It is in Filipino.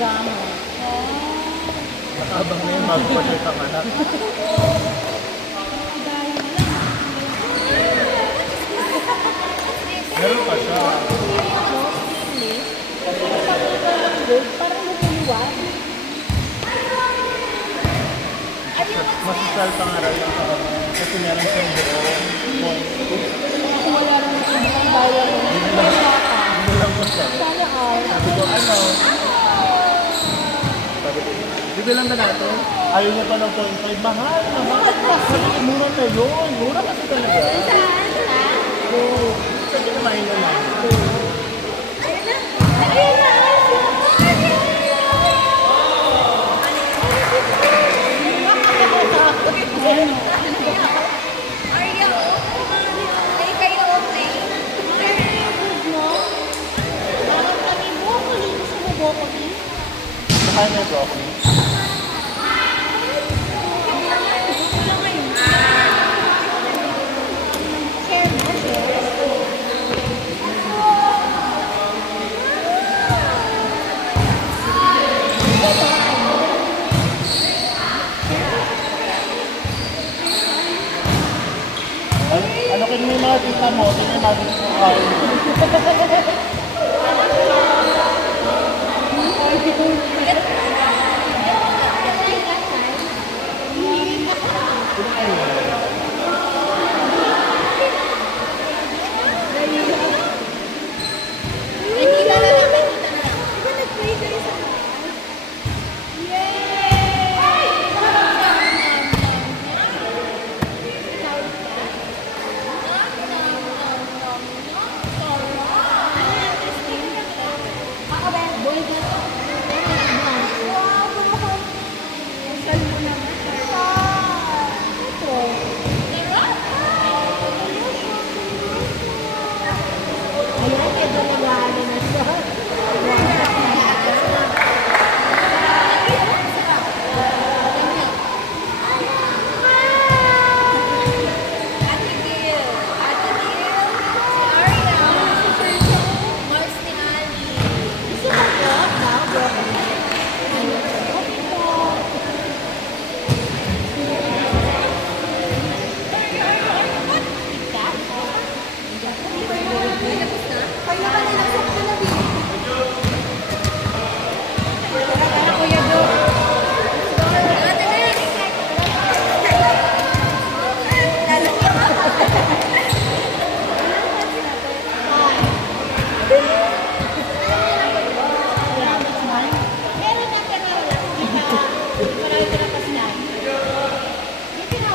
drama. Nakabang na yun bago pa siya panganak. Meron pa siya. Parang lumuluwag. Masasal pangaral lang ako. Kasi meron siyang buong Ako wala rin ang bayan. Hindi lang ko siya. Sana all. Sabi ko, ano? Sabi ko, bibilang na natin. Ayaw niya pa ng 0.5. Mahal, mahal. Sabi ko, mura na yun. Mura kasi talaga. Oo. Sabi ko, kumain na lang. Nakain na yung broccoli. Ano kayo may mga tita mo? Tingnan natin sa kain mo.